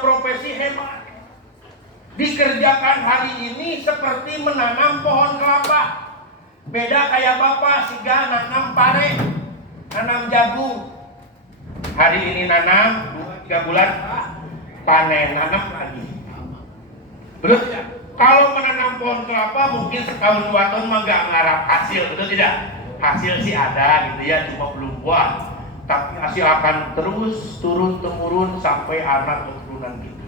profesi hebat. Dikerjakan hari ini seperti menanam pohon kelapa. Beda kayak bapak siga nanam pare, nanam jagung. Hari ini nanam 2-3 bulan panen, nanam lagi. Betul tidak? Kalau menanam pohon kelapa mungkin setahun 2 tahun mah nggak ngarap hasil, betul tidak? Hasil sih ada gitu ya, cuma belum buah. Tapi hasil akan terus turun temurun sampai anak keturunan kita.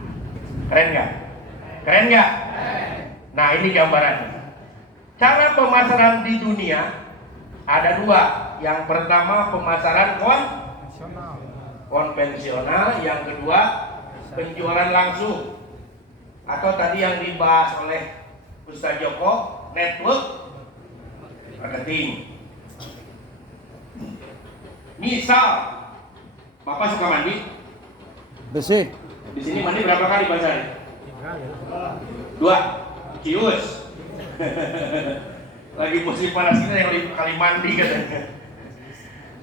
Keren nggak? Keren nggak? Nah ini gambarannya. Cara pemasaran di dunia ada 2. Yang pertama pemasaran konvensional, yang kedua penjualan langsung. Atau tadi yang dibahas oleh Ustaz Joko, network marketing. Misal, Bapak suka mandi? Bersih. Di sini mandi berapa kali Pak Sari? 2. Cius. Lagi musim panas ini yang 5 kali mandi katanya.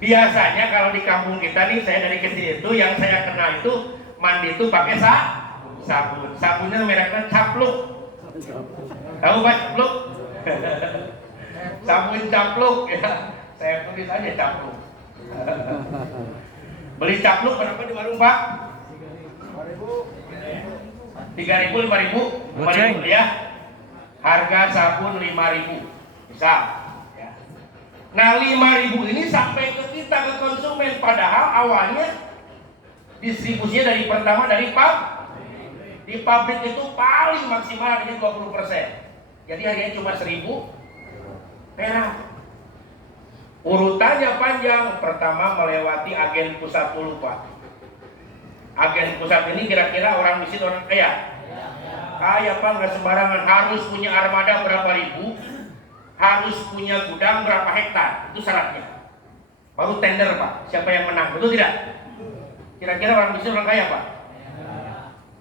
Biasanya kalau di kampung kita nih, saya dari kecil itu yang saya kenal itu mandi itu pakai sabun. Sabunnya mereknya Capluk. Tahu Pak Capluk? Sabun Capluk ya. Saya tulis aja Capluk. Beli Capluk berapa di warung Pak? 3.000, 5.000 ya. Harga sabun 5.000 misal ya. Nah 5.000 ini sampai ke kita, ke konsumen, padahal awalnya distribusinya dari pertama dari di pabrik itu paling maksimal harganya 20%. Jadi harganya cuma 1.000 perak. Urutannya panjang. Pertama melewati agen pusat dulu Pak. Agen pusat ini kira-kira orang miskin, orang kaya. Kaya Pak, nggak sembarangan. Harus punya armada berapa ribu, harus punya gudang berapa hektar. Itu syaratnya. Baru tender Pak. Siapa yang menang? Betul tidak? Kira-kira orang miskin, orang kaya Pak.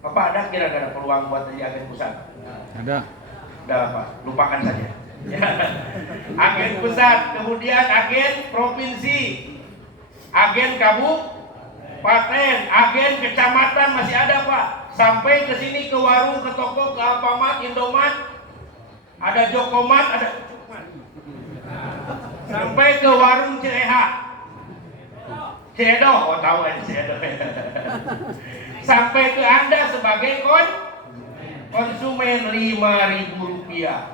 Bapak ada kira-kira peluang buat jadi agen pusat? Ada. Udah Pak, lupakan saja. Agen pusat, kemudian agen provinsi, agen kabupaten, agen kecamatan masih ada Pak. Sampai ke sini, ke warung, ke toko, ke Alfamart, Indomaret, ada Jokomat, ada sampai ke warung Cireha, Ciredo, oh tahu ya Ciredo. Sampai ke Anda sebagai konsumen 5.000 rupiah.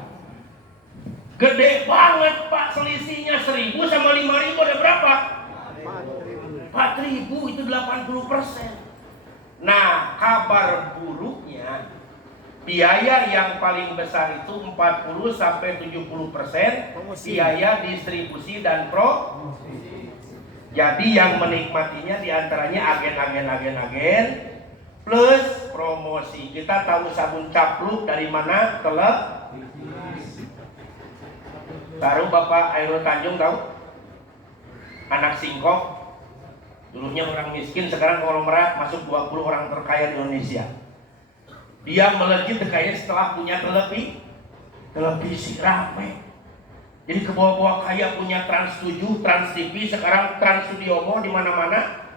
Gede banget Pak, selisihnya 1.000 sama 5.000 ada berapa? 4.000, itu 80%. Nah kabar buruknya, biaya yang paling besar itu 40 sampai 70% biaya distribusi dan promosi. Jadi yang menikmatinya diantaranya agen plus promosi. Kita tahu sabun Capluk dari mana? Televisi. Baru Bapak Airul Tanjung tahu? Anak singkong. Dulunya orang miskin, sekarang konglomerat masuk 20 orang terkaya di Indonesia. Dia melejit kayaknya setelah punya televisi rame. Jadi ke bawah-bawah kaya punya Trans 7, Trans TV, sekarang Trans Studio Mall di mana-mana.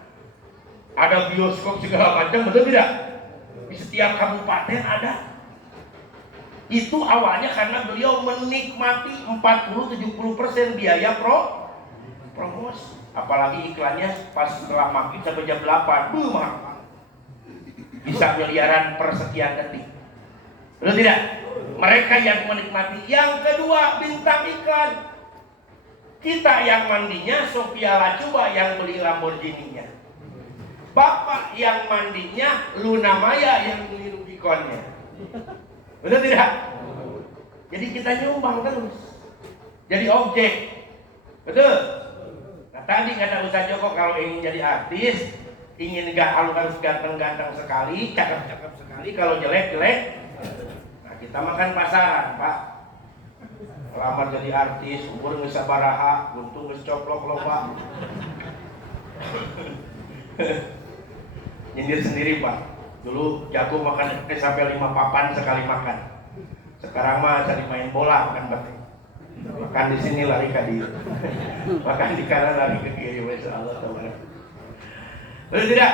Ada bioskop segala macam, betul tidak? Di setiap kabupaten ada. Itu awalnya karena beliau menikmati 40-70% biaya promosi. Apalagi iklannya pas setelah maghrib sampai jam 8. Mahal. Bisa miliaran per sekian detik. Betul tidak? Mereka yang menikmati. Yang kedua, bintang iklan. Kita yang mandinya Sophia Lacuba yang beli Lamborghini-nya. Bapak yang mandinya Luna Maya yang beli Rubiconnya. Betul tidak? Jadi kita nyumbang terus. Jadi objek. Betul? Nah tadi kata Ustaz Joko, kalau ingin jadi artis, ingin harus ganteng-ganteng sekali, cakep-cakep sekali, kalau jelek-jelek. Nah kita makan pasaran Pak. Lamar jadi artis, umur nggak sabaraha, untung nggak coplok loh Pak. Nyindir sendiri Pak. Dulu jago makan sampai 5 papan sekali makan. Sekarang mah cari main bola makan batu. Makan di sini lari ke dia. Makan di kanan lari ke kiri. Masya Allah. Betul tidak?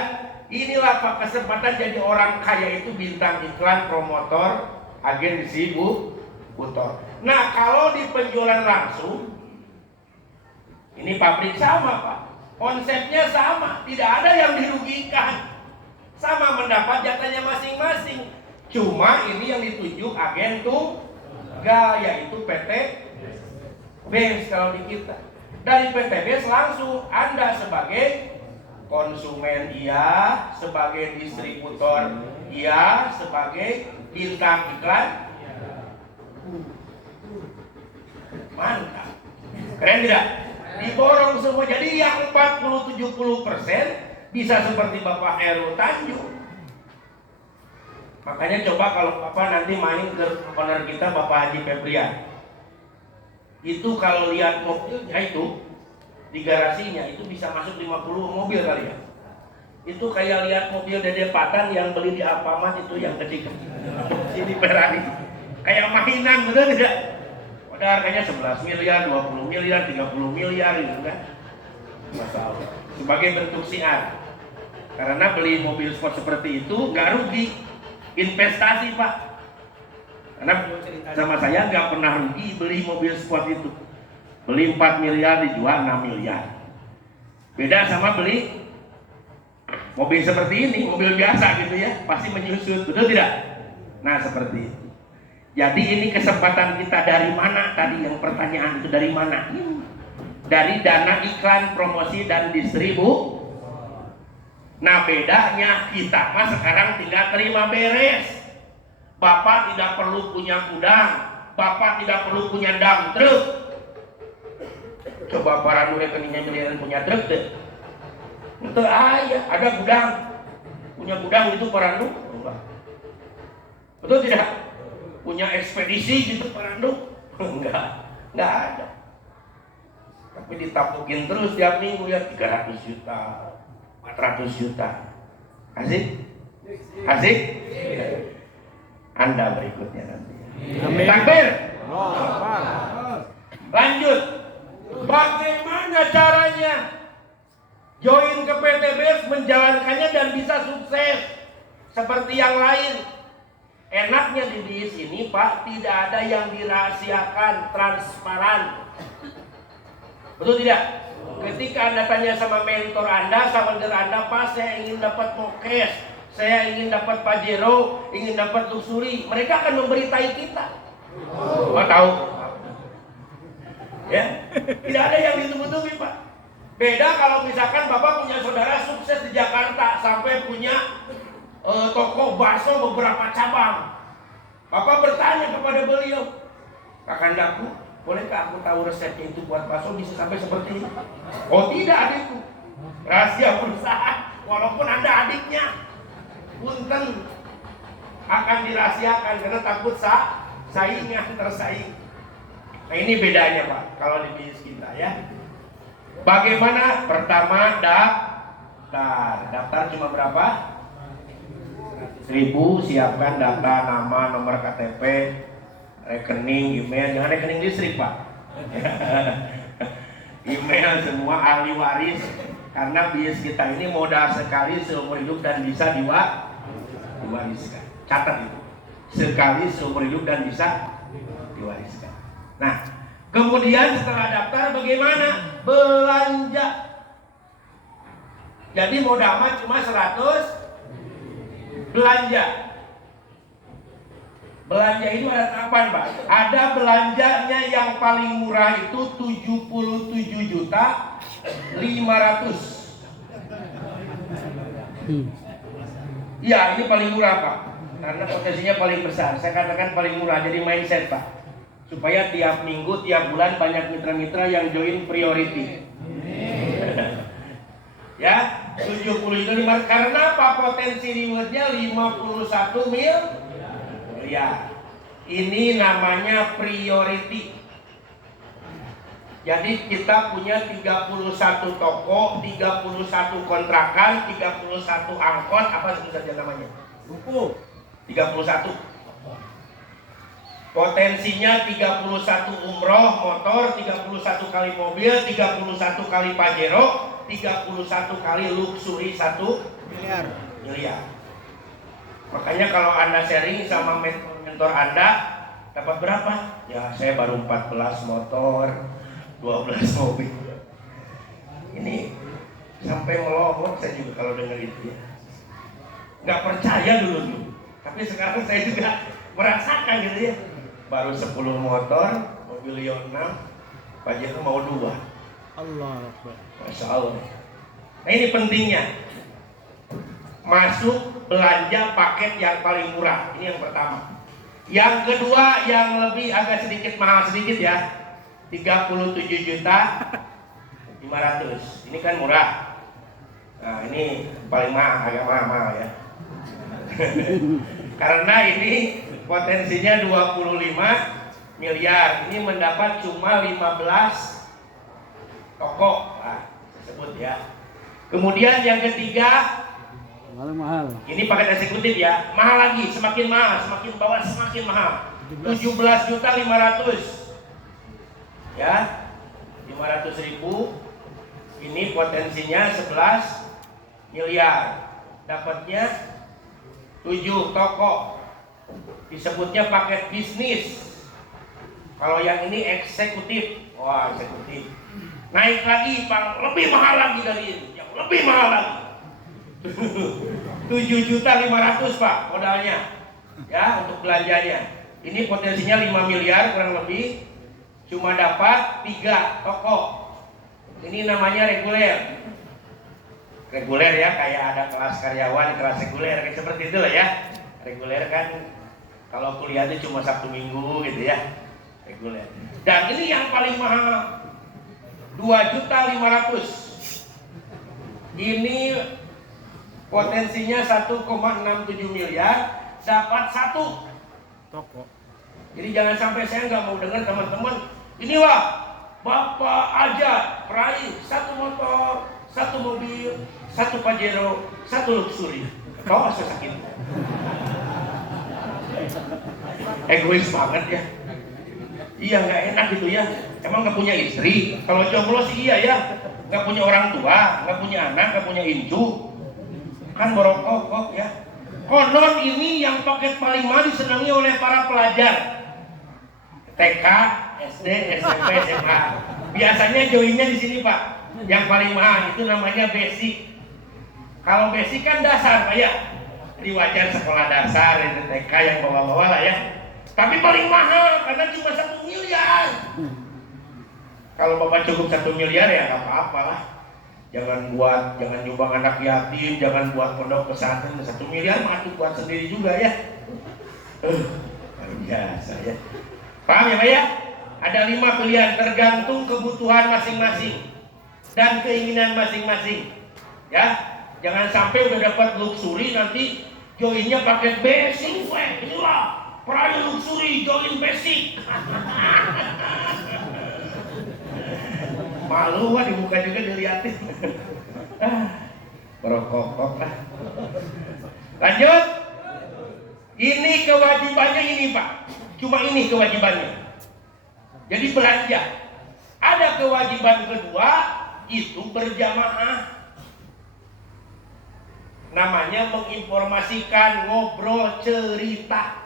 Inilah Pak kesempatan jadi orang kaya itu bintang iklan, promotor, agen distributor. Nah kalau di penjualan langsung, ini pabrik sama Pak, konsepnya sama, tidak ada yang dirugikan, sama mendapat jatahnya masing-masing. Cuma ini yang ditunjuk agen tunggal, yaitu PT BES kalau di kita. Dari PT BES langsung Anda sebagai konsumen iya, sebagai distributor iya, sebagai bintang iklan. Mantap. Keren tidak? Diborong semua. Jadi yang 40-70% bisa seperti Bapak Heru Tanjung. Makanya coba kalau Bapak nanti main ke owner kita Bapak Haji Febrian, itu kalau lihat mobilnya itu di garasinya itu bisa masuk 50 mobil kali ya. Itu kayak lihat mobil Dede Patan yang beli di Alfamart itu yang kecil ini Ferrari, kayak mainan, betul tidak? Padahal harganya 11 miliar, 20 miliar, 30 miliar gitu kan. Masalah. Sebagai bentuk siar. Karena beli mobil sport seperti itu nggak rugi, investasi Pak. Karena sama saya nggak pernah rugi beli mobil sport itu. Beli 4 miliar dijual 6 miliar. Beda sama beli mobil seperti ini, mobil biasa gitu ya, pasti menyusut, betul tidak? Nah seperti itu. Jadi ini kesempatan kita dari mana tadi yang pertanyaan itu dari mana? Dari dana iklan, promosi dan distribusi. Nah bedanya kita mah sekarang tinggal terima beres. Bapak tidak perlu punya gudang, Bapak tidak perlu punya dam truk. Coba para rekeningnya miliaran punya truk deh. Itu ayah ada gudang, punya gudang itu para enggak. Betul tidak? Punya ekspedisi gitu para enggak ada. Tapi ditapukin terus tiap minggu ya 300 juta, 400 juta. Asik? Asik? Anda berikutnya nanti. Amin. Takbir. Allah. Lanjut. Bagaimana caranya join ke PT BES, menjalankannya dan bisa sukses seperti yang lain? Enaknya di sini Pak, tidak ada yang dirahasiakan, transparan. Betul tidak? Ketika Anda tanya sama mentor Anda, sama leader Anda, Pak saya ingin dapat Mokes, saya ingin dapat Pajero, ingin dapat Luxury, mereka akan memberitahu kita. Mau tahu? Ya, tidak ada yang ditunggu-tunggu Pak. Beda kalau misalkan Bapak punya saudara sukses di Jakarta sampai punya toko bakso beberapa cabang. Bapak bertanya kepada beliau, Kakandaku, bolehkah aku tahu resepnya itu buat bakso bisa sampai seperti ini? Oh tidak adikku, rahasia perusahaan. Walaupun Anda adiknya, punten akan dirahasiakan karena takut saingan tersaing. Nah ini bedanya Pak kalau di bisnis kita ya. Bagaimana? Pertama daftar cuma berapa? 1000, siapkan data nama, nomor KTP, rekening, email, jangan rekening listrik Pak. Email semua ahli waris, karena bisnis kita ini modal sekali seumur hidup dan bisa diwariskan. Catat itu, sekali seumur hidup dan bisa diwariskan. Nah, kemudian setelah daftar bagaimana? Belanja. Jadi modal mah cuma 100. Belanja. Belanja itu ada tahapan Pak. Ada belanjanya yang paling murah itu 77.500. Ya ini paling murah Pak, karena potensinya paling besar. Saya katakan paling murah, jadi mindset Pak, supaya tiap minggu, tiap bulan banyak mitra-mitra yang join priority. Ya, 70 itu karena apa? Potensi rewardnya 51 miliar. Ini namanya priority. Jadi kita punya 31 toko, 31 kontrakan, 31 angkot, apa saja namanya? 31. Potensinya 31 umroh motor, 31 kali mobil, 31 kali Pajero, 31 kali Luxury 1 miliar. miliar. Makanya kalau Anda sharing sama mentor Anda, dapat berapa? Ya saya baru 14 motor, 12 mobil. Ini sampai melongot saya juga kalau dengar itu ya. Nggak percaya dulu. Tapi sekarang saya juga merasakan gitu ya. Baru 10 motor, mobil Yon 6, Pajero mau 2. Allah Akbar. Masya Allah. Nah ini pentingnya. Masuk belanja paket yang paling murah. Ini yang pertama. Yang kedua yang lebih agak sedikit mahal sedikit ya. 37.500.000. Ini kan murah. Nah ini paling mahal, agak mahal ya. Karena ini potensinya 25 miliar. Ini mendapat cuma 15 toko. Nah, sebut ya. Kemudian yang ketiga, Mahal. ini paket eksekutif ya, mahal lagi, semakin mahal, semakin bawah semakin mahal. 17.500.000 ya, 500.000. Ini potensinya 11 miliar. Dapatnya 7 toko. Disebutnya paket bisnis. Kalau yang ini eksekutif. Wah, eksekutif. Naik lagi, Pak, lebih mahal lagi dari ini. Yang lebih mahal lagi. 7.500.000 Pak modalnya. Ya, untuk belanjanya. Ini potensinya 5 miliar kurang lebih. Cuma dapat 3 toko. Ini namanya reguler. Reguler ya, kayak ada kelas karyawan, kelas reguler, kayak seperti itu lah ya. Reguler kan kalau kuliah itu cuma Sabtu Minggu gitu ya. Reguler. Dan ini yang paling mahal, 2.500.000. Ini potensinya 1,67 miliar, dapat 1 Toko. Jadi jangan sampai saya nggak mau dengar teman-teman, ini wah Bapak aja peraih 1 motor, 1 mobil, 1 Pajero, 1 Luxury. Tahu saya sakit. Egois banget ya. Iya nggak enak gitu ya. Emang nggak punya istri. Kalau jomblo sih iya ya. Nggak punya orang tua, nggak punya anak, nggak punya incu. Kan borokok ya. Konon ini yang paket paling mahal disenangi oleh para pelajar TK, SD, SMP, SMA. Biasanya joinnya di sini Pak. Yang paling mahal itu namanya basic. Kalau basic kan dasar Pak ya. Jadi wajar sekolah dasar itu TK yang bawah-bawah lah ya. Tapi paling mahal karena cuma 1 miliar. Kalau Bapak cukup 1 miliar ya nggak apa-apa lah. Jangan nyumbang anak yatim, jangan buat pondok pesantren. 1 miliar mah buat sendiri juga ya. Biasa ya. Paham ya Pak ya? Ada 5 pilihan tergantung kebutuhan masing-masing dan keinginan masing-masing. Ya, jangan sampai udah dapat luxury nanti joinnya pakai basic. Inilah peraih luxury join basic. Malu wah dibuka juga dilihatin. Merokok lah. Lanjut. Ini kewajibannya ini Pak. Cuma ini kewajibannya. Jadi belanja. Ada kewajiban kedua, itu berjamaah. Namanya menginformasikan, ngobrol, cerita.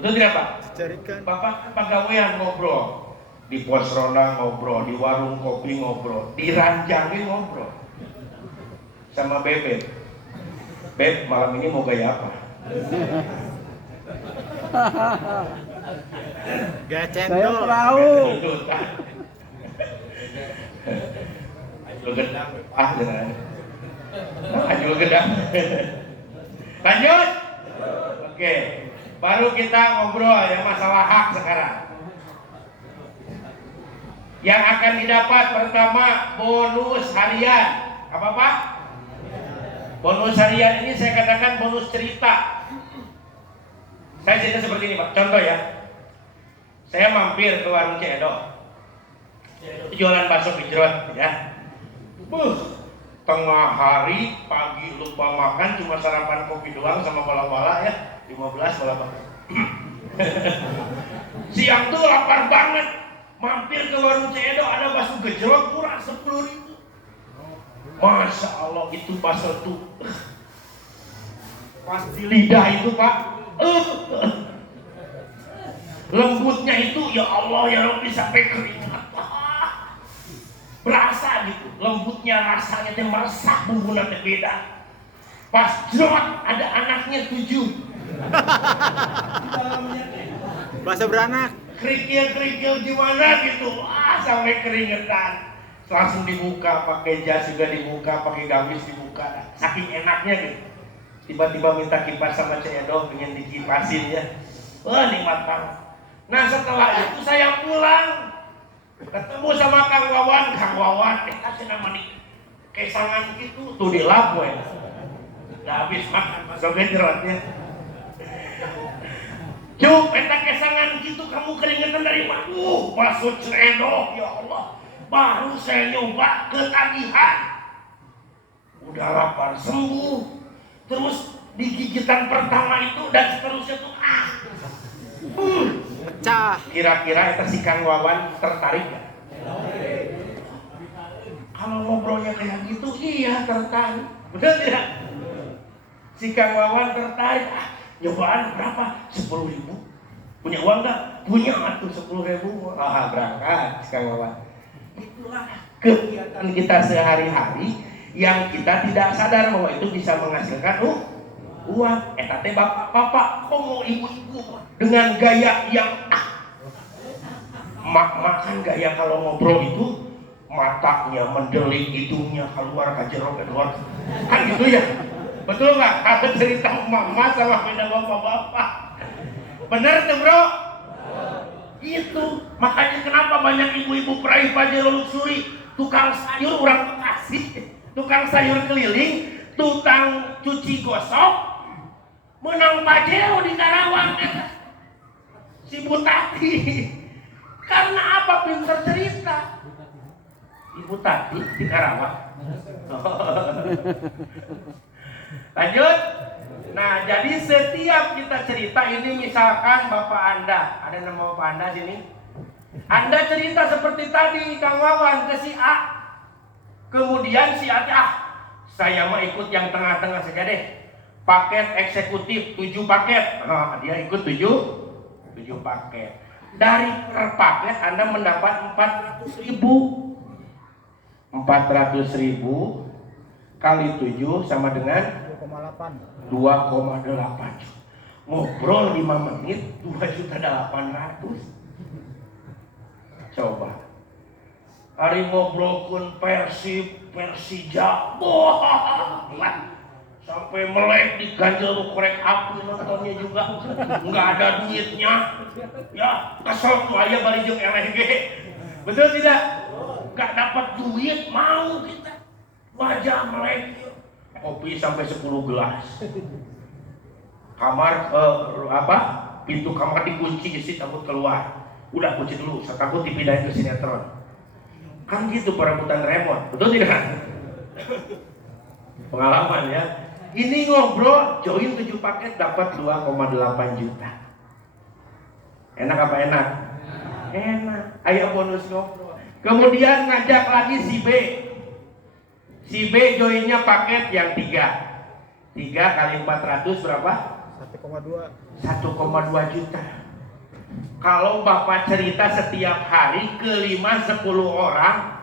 Betul tidak Pak? Carikan. Bapak pegawaian ngobrol. Di pos ronda ngobrol, di warung kopi ngobrol, di ranjangin ngobrol. Sama Bebek. Beb, malam ini mau gaya apa? Gaya Saya cendol. tahu. Ajul gedang, jangan. Ajul gedang. Lanjut. Oke, baru kita ngobrol ya masalah hak sekarang. Yang akan didapat pertama bonus harian. Apa Pak? Bonus harian ini saya katakan bonus cerita. Saya cerita seperti ini Pak. Contoh ya. Saya mampir ke warung Cedo. Jualan bakso gejrot ya. Tengah hari pagi lupa makan, cuma sarapan kopi doang sama bola-bola ya. 15 bola-bola. Siang tuh lapar banget. Mampir ke warung Cedo, ada bakso gejrot murah 10.000. Masya Allah itu basel tuh. Pas di lidah itu Pak, lembutnya itu ya Allah ya Rabbi sampai keringat. Berasa gitu, lembutnya rasanya teh meresap, bumbunya teh beda. Pas jrot ada anaknya 7. Bahasa beranak. Kerikil gimana gitu, sampai keringetan. Langsung dibuka, pakai jas juga dibuka, pakai gamis dibuka. Saking enaknya gitu. Tiba-tiba minta kipas sama Cik Edo, pengen dikipasin ya. Wah nikmat banget. Nah setelah itu saya pulang, ketemu sama Kang Wawan, kita senang manik kesangan gitu, tuh dilap ya. Udah habis makan, masuk jerotnya. Cuk, eta kesangan gitu kamu keringetan dari mana? Masuk Cedo, ya Allah. Baru saya nyoba ketagihan. Udah lapar sembuh. Terus di gigitan pertama itu dan seterusnya tuh Pecah. Kira-kira eta si Kang Wawan tertarik gak? Kalau ngobrolnya kayak gitu, iya tertarik. Betul tidak? Si Kang Wawan tertarik. Nyobaan berapa? 10.000. Punya uang gak? Punya atuh 10.000. Berangkat si Kang Wawan. Itulah kegiatan kita sehari-hari yang kita tidak sadar bahwa itu bisa menghasilkan uang. Eta teh bapak-bapak, kok mau ibu-ibu dengan gaya yang mak kan gaya kalau ngobrol itu matanya mendelik, hidungnya keluar, kajerok keluar, kan gitu ya. Betul nggak? Ada cerita mama sama beda bapak-bapak. Bener tuh bro? Itu makanya kenapa banyak ibu-ibu peraih Pajero Luxury, tukang sayur orang Bekasi, tukang sayur keliling, tukang cuci gosok, menang Pajero di Karawang. Si Bu Tati. Karena apa? Pinter cerita. Ibu Tati di Karawang. Lanjut. Nah, jadi setiap kita cerita ini, misalkan Bapak Anda, ada nama Bapak Anda sini. Anda cerita seperti tadi Kang Wawan ke si A. Kemudian si A, saya mau ikut yang tengah-tengah saja deh. Paket eksekutif 7 paket. Nah, dia ikut 7 paket. Dari per paket Anda mendapat 400.000. 400.000 kali 7 sama dengan 2,8. Ngobrol 5 menit 2.800.000. Coba hari ngobrolkan Persija, sampai melek di ganjel korek api nontonnya juga, nggak ada duitnya, ya kesel tuh aja bari jeung LG, betul tidak? Nggak dapat duit mau kita baca melek, kopi sampai 10 gelas, kamar pintu kamar dikunci, isi takut keluar. Udah kunci dulu, saya takut dipindahin ke sinetron. Kan gitu perebutan remote, betul tidak? Pengalaman ya. Ini ngobrol, join 7 paket dapat 2,8 juta. Enak apa enak? Enak. Ayo bonus ngobrol. Kemudian ngajak lagi si B. Si B joinnya paket yang 3. 3 kali 400 berapa? 1,2 juta. Kalau Bapak cerita setiap hari ke 5-10 orang,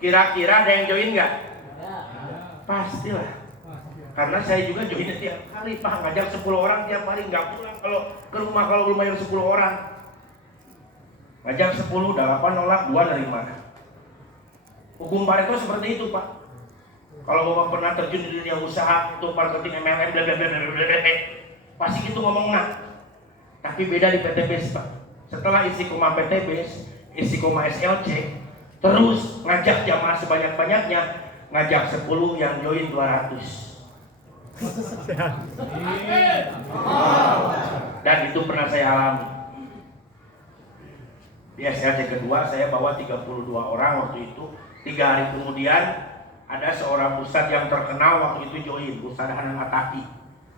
kira-kira ada yang join nggak? Pastilah. Karena saya juga join setiap kali, Pak, ngajak 10 orang tiap hari, nggak pulang kalau ke rumah kalau belum bayar 10 orang. Ngajak 10, 8 nolak, 2 dari mana? Hukum Pareto seperti itu, Pak. Kalau Bapak pernah terjun di dunia usaha, untuk marketing MLM, pasti gitu ngomongnya. Tapi beda di PTBS, Pak. Setelah isi koma PTBS, isi koma SLC, terus ngajak jamaah sebanyak-banyaknya, ngajak 10 yang join 200. Dan itu pernah saya alami. Di SLC kedua saya bawa 32 orang waktu itu. 3 hari kemudian ada seorang ustadz yang terkenal waktu itu join, Ustadz Hanan Ataki.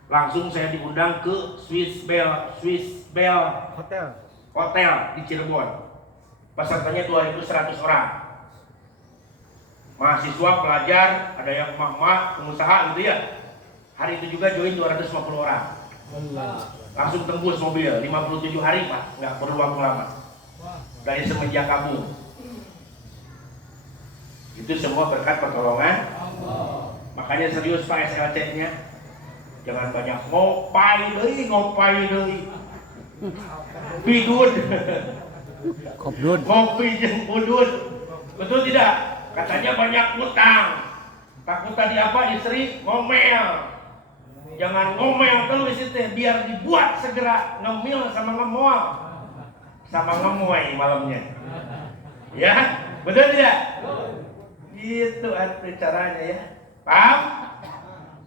Langsung saya diundang ke Swiss Bell Hotel di Cirebon. Pesertanya 2.100 orang. mahasiswa, pelajar, ada yang emak-emak, pengusaha gitu ya. Hari itu juga join 250 orang. Langsung tembus mobil, 57 hari Pak, nggak perlu waktu lama. Dari semenjak kabung. Itu semua berkat pertolongan. Makanya serius Pak SLC-nya. Jangan banyak ngopai deui. Pidun. Kopdun. Ngopi jeung pudun. Betul tidak? Katanya banyak utang. Takut tadi apa istri ngomel. Jangan ngomel terus itu biar dibuat segera ngemil sama ngemual. Sama ngemuai malamnya. Ya, betul tidak? Gitu arti caranya ya. Paham?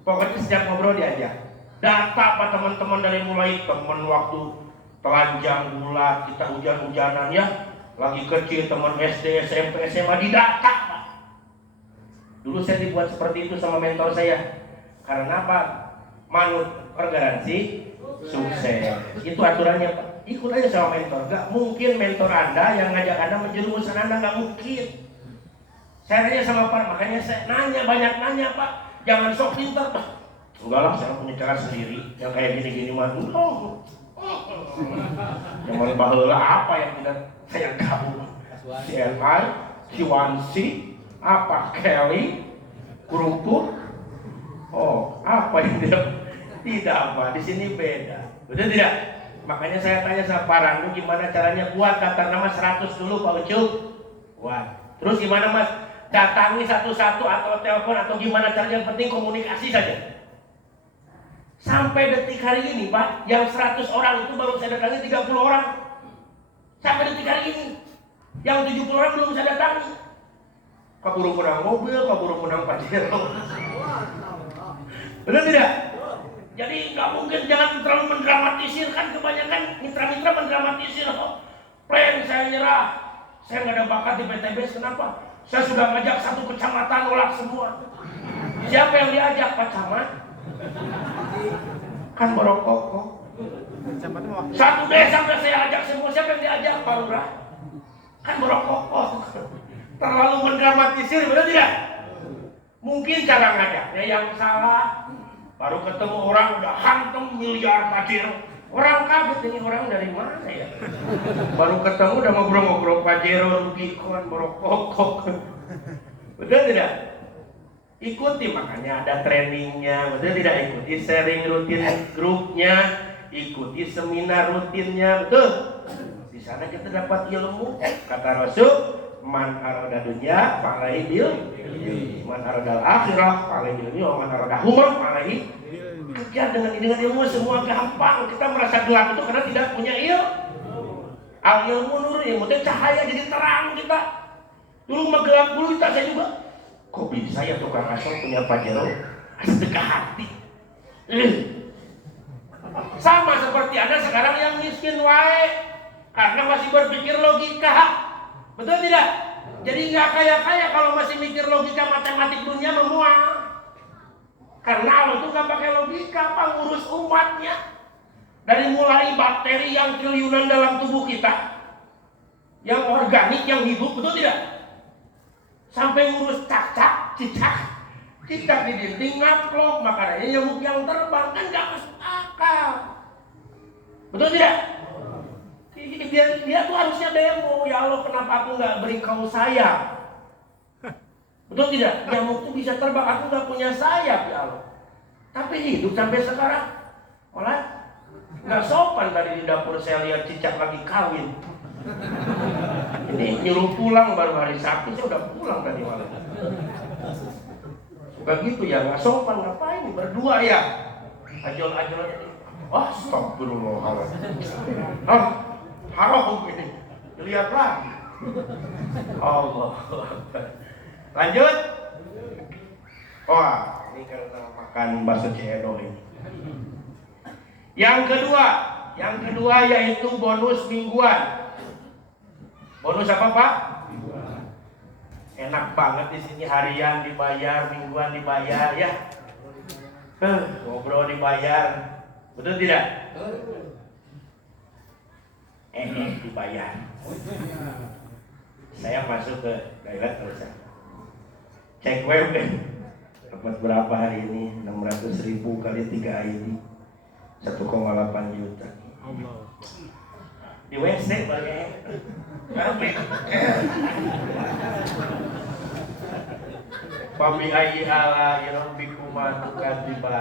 Pokoknya setiap ngobrol diajak. Data Pak teman-teman dari mulai teman waktu telanjang gula, kita hujan-hujanan ya. Lagi kecil teman SD, SMP, SMA didata Pak. Dulu saya dibuat seperti itu sama mentor saya. Karena apa? Manut pergaransi sukses. Itu aturannya Pak. Ikut aja sama mentor. Gak mungkin mentor Anda yang ngajak Anda menjerumuskan Anda, gak mungkin. Saya nanya sama Pak, makanya saya nanya, banyak nanya Pak. Jangan sok pintar Pak. Enggak lah, saya punya cara sendiri. Yang kayak gini-gini mah yang mau baheula apa yang tidak saya tahu. CLI, Kiwansi, apa Kelly, Kurungkur. Oh, apa yang tidak apa? Di sini beda. Betul tidak? Makanya saya tanya sama Pak Randu gimana caranya buat daftar nama 100 dulu Pak Ucup. Buat. Terus gimana Mas? Datangi satu-satu atau telepon atau gimana caranya, yang penting komunikasi saja. Sampai detik hari ini Pak, yang 100 orang itu baru saya datangi 30 orang. Sampai detik hari ini. Yang 70 orang belum saya datangi. Kaburu menang mobil, kaburu menang Pajero. Benar tidak? Jadi nggak mungkin, jangan terlalu mendramatisir, kan kebanyakan mitra-mitra mendramatisir. Oh, plan saya nyerah, saya nggak ada bakat di PTBS, kenapa? Saya sudah ngajak satu kecamatan nolak semua. Siapa yang diajak Pak Camat? Kan Borokoko. Satu desa saya ajak semua, siapa yang diajak Pak Lurah? Kan Borokoko. Terlalu mendramatisir, benar tidak? Mungkin cara ngajaknya yang salah. Baru ketemu orang udah hantem miliar Pajero. Orang kaget, ini orang dari mana ya? Baru ketemu udah ngobrol-ngobrol Pajero, Rubicon, Borokokok. Betul tidak? Ikuti, makanya ada trainingnya. Betul tidak? Ikuti sharing rutin grupnya, ikuti seminar rutinnya. Betul? Di sana kita dapat ilmu. Kata Rasul, man arada dunya fa'alaihi bil man aradal akhirah fa'alaihi bil wa man arada humah fa'alaihi. Kejar dengan ilmu semua gampang. Kita merasa gelap itu karena tidak punya ilmu. Al ilmu nur, ilmu itu cahaya jadi terang kita. Dulu mah gelap dulu kita, saya juga. Kok bisa ya tukang asal punya Pajero sedekah hati. Sama seperti Anda sekarang yang miskin wae karena masih berpikir logika. Betul tidak? Jadi nggak kaya-kaya kalau masih mikir logika matematik dunia memuang. Karena Allah itu nggak pakai logika, apa ngurus umatnya. Dari mulai bakteri yang triliunan dalam tubuh kita, yang organik, yang hidup, betul tidak? Sampai ngurus cacak, cicak di dinding ngaplok, makanannya nyamuk yang terbang, kan nggak masuk akal. Betul tidak? Dia tuh harusnya demo, ya Allah kenapa aku nggak beri kau sayap? Betul tidak? Nyamuk itu bisa terbang, aku nggak punya sayap ya Allah. Tapi hidup sampai sekarang. Malah nggak sopan tadi di dapur saya lihat cicak lagi kawin. Ini nyuruh pulang baru hari Sabtu, saya udah pulang tadi malam. Suka gitu ya, nggak sopan, ngapain berdua ya? Ajol-ajol. Astagfirullahaladzim. Haram ini. Lihat lagi. Allah. Lanjut. Wah, ini karena makan bakso cendol ini. Yang kedua yaitu bonus mingguan. Bonus apa Pak? Enak banget di sini, harian dibayar, mingguan dibayar ya. Ngobrol dibayar. Betul tidak? Dibayar. Saya masuk ke daerah terusan. Cek web dapat berapa hari ini? 600.000 kali 3 ID 1,8 juta. Di WC bagai Pabi ayi ala iron bikuma tukar tiba.